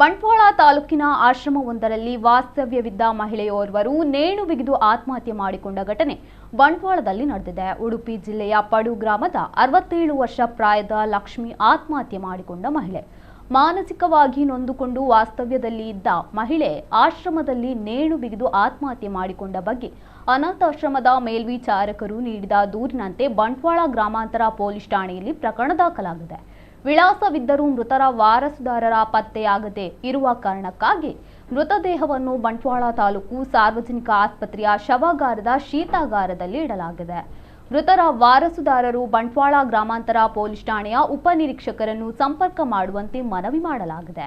ಬಂಟ್ವಾಳ ತಾಲೂಕಿನ ಆಶ್ರಮವೊಂದರಲ್ಲಿ ವಾಸ್ತವ್ಯವಿದ್ದ ಮಹಿಳೆಯೋರ್ವರು ನೇಣು ಬಿಗಿದು ಆತ್ಮಹತ್ಯೆ ಮಾಡಿಕೊಂಡ ಘಟನೆ ಬಂಟ್ವಾಳದಲ್ಲಿ ನಡೆದಿದೆ. ಉಡುಪಿ ಜಿಲ್ಲೆಯ ಪಡು ಗ್ರಾಮದ 67 ವರ್ಷ ಪ್ರಾಯದ ಲಕ್ಷ್ಮಿ ಆತ್ಮಹತ್ಯೆ ಮಾಡಿಕೊಂಡ ಮಹಿಳೆ. ಮಾನಸಿಕವಾಗಿ ನೊಂದುಕೊಂಡು ವಾಸ್ತವ್ಯದಲ್ಲಿ ಇದ್ದ ಮಹಿಳೆ ಆಶ್ರಮದಲ್ಲಿ ನೇಣು ಬಿಗಿದು ಆತ್ಮಹತ್ಯೆ ಮಾಡಿಕೊಂಡ ಬಗ್ಗೆ ಅನಾಥಾಶ್ರಮದ ಮೇಲ್ವಿಚಾರಕರು ನೀಡಿದ ದೂರಿನಂತೆ ಬಂಟ್ವಾಳ ಗ್ರಾಮಾಂತರ ಪೊಲೀಸ್ ಠಾಣೆಯಲ್ಲಿ ಪ್ರಕರಣ ದಾಖಲಾಗಿದೆ. ವಿಳಾಸವಿದ್ದರೂ ಮೃತರ ವಾರಸುದಾರರ ಪತ್ತೆಯಾಗದೆ ಇರುವ ಕಾರಣಕ್ಕಾಗಿ ಮೃತದೇಹವನ್ನು ಬಂಟ್ವಾಳ ತಾಲೂಕು ಸಾರ್ವಜನಿಕ ಆಸ್ಪತ್ರೆಯ ಶವಾಗಾರದ ಶೀತಾಗಾರದಲ್ಲಿ ಇಡಲಾಗಿದೆ. ಮೃತರ ವಾರಸುದಾರರು ಬಂಟ್ವಾಳ ಗ್ರಾಮಾಂತರ ಪೊಲೀಸ್ ಠಾಣೆಯ ಉಪನಿರೀಕ್ಷಕರನ್ನು ಸಂಪರ್ಕ ಮಾಡುವಂತೆ ಮನವಿ ಮಾಡಲಾಗಿದೆ.